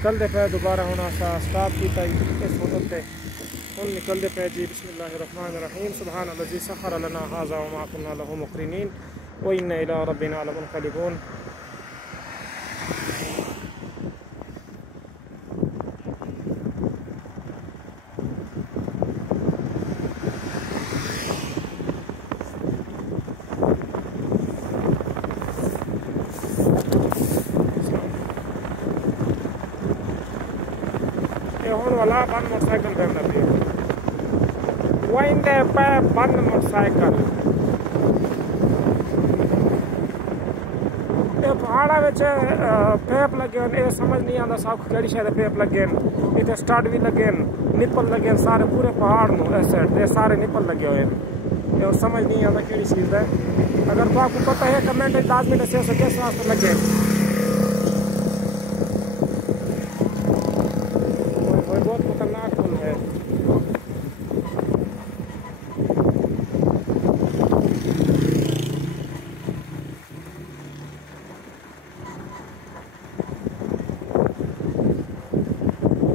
निकलते पे दोबारा होना सा स्टॉप किया इस होटल पे हम निकलते पे जी। बिस्मिल्लाहिर्रहमानिर्रहीम सुब्हानल्लाज़ी सख़्ख़र लना हाज़ा व मा कुन्ना लहू मुक़रिनीन व इन्ना इला रब्बिना लमुनक़लिबून। वाला बंद मोटरसाइकिल करना भी वही पे बंद मोटरसाइकिल पहाड़ा पेप लगे ये समझ नहीं आता साहब कि शायद पेप लगे इतने स्टड भी लगे निपल लगे सारे पूरे पहाड़ में साइड ये सारे निपल लगे हुए और समझ नहीं आता कि चीज़ है। अगर तो आपको पता है कमेंट लाजमी से किस वास्ते लगे बहुत खतरनाक पुल है।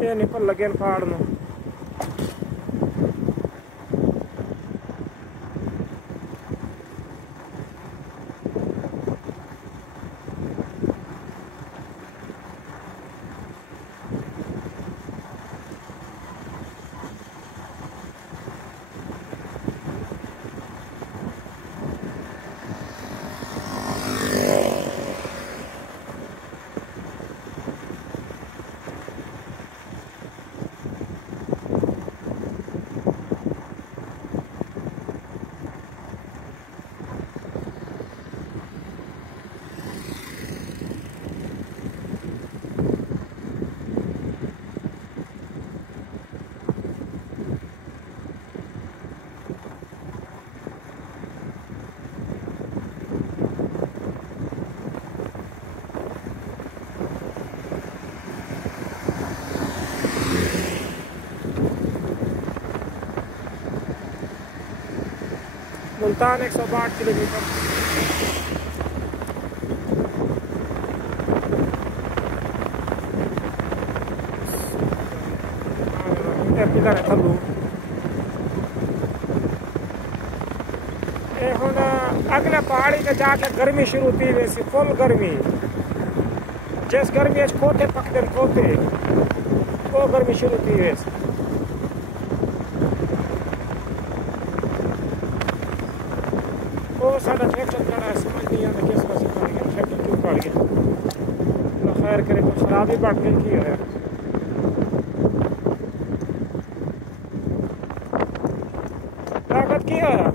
ये निपल लगे पहाड़ में मुल्तान 108 किलोमीटर। पिलर थलू हम अगले पहाड़ी से जाके गर्मी शुरू थी वैसी फुल गर्मी जिस गर्मी खोते पकते खोते वो गर्मी शुरू थी वैसे साढ़ा ट्रैक्टर खड़ा है समझ नहीं आता किस पास पड़ गया ट्रैक्टर क्यों पड़ गया ना खैर करे कुछ खराबी बढ़ गई की है ताकत की है